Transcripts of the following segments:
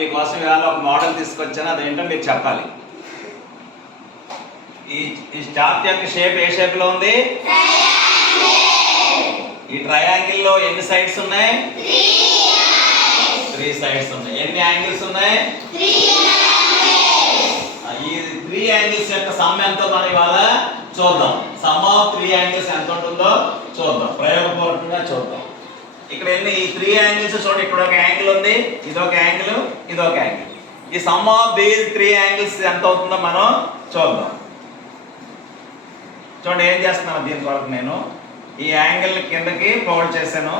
మీకోసం ఇవాళ ఒక మోడల్ తీసుకొచ్చాను, అదేంటో మీరు చెప్పాలి. ఈ చార్ట్ యొక్క షేప్ ఏ షేప్ లో ఉంది? ఈ ట్రయాంగిల్ లో ఎన్ని సైడ్స్ ఉన్నాయి? 3 సైడ్స్ ఉన్నాయి. ఎన్ని యాంగిల్స్ ఉన్నాయి? ఈ 3 యాంగిల్స్ యొక్క సమ్ ఎంతో మనం ఇవాళ చూద్దాం. సమ్ ఆఫ్ 3 యాంగిల్స్ ఎంత ఉంటుందో చూద్దాం, ప్రయోగపూర్వకంగా చూద్దాం. ఇక్కడ ఎన్ని ఈ 3 యాంగిల్స్ చూడండి, ఇక్కడ ఒక యాంగిల్ ఉంది, ఇదొక యాంగిల్, ఇదొక యాంగిల్. ఈ సమ్ ఆఫ్ దీస్ 3 యాంగిల్స్ ఎంత అవుతుందో మనం చూద్దాం. చూడండి ఏం చేస్తున్నాను దీని కొరకు. నేను ఈ యాంగిల్ కిందకి ఫోల్డ్ చేశాను,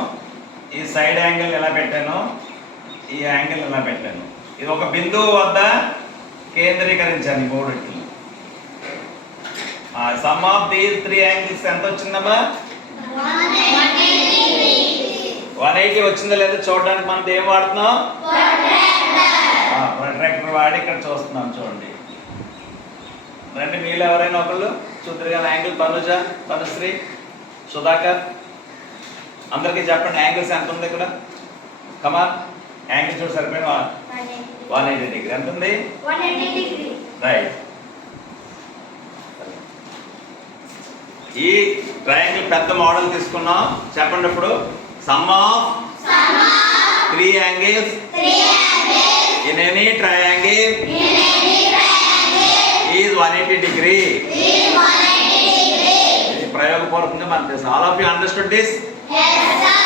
ఈ సైడ్ యాంగిల్ ఎలా పెట్టాను, ఈ యాంగిల్ ఎలా పెట్టాను. ఇది ఒక బిందువు వద్ద కేంద్రీకరించాను ఈ మూడింటిని. సమ్ ఆఫ్ దీస్ 3 యాంగిల్స్ ఎంత వచ్చిందమ్మా? 180 వచ్చిందో లేదో చూడడానికి మనం ఏం వాడుతున్నాం? ప్రొట్రాక్టర్ వాడి ఇక్కడ చూస్తున్నాం. చూడండి రండి, మీలో ఎవరైనా ఒకళ్ళు చూద్దరు కదా యాంగిల్. తనుజ, తనుశ్రీ, సుధాకర్, అందరికీ చెప్పండి యాంగిల్స్ ఎంత ఉంది ఇక్కడ. కమాన్, యాంగిల్ చూడు సరిపోయిన 180 డిగ్రీ. ఎంత ఉంది? 180 డిగ్రీ. రైట్. ఈ ట్రయాంగిల్ పెద్ద మోడల్ తీసుకున్నాం. చెప్పండి ఇప్పుడు. Some of 3 angles in any triangle is 180 degree. ఇది ప్రయోగపూర్వకంగా మనకు తెలుసు. All of you understood this? Yes sir.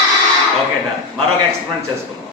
Okay done. మరొక ఎక్స్పెరిమెంట్ చేసుకుందాం.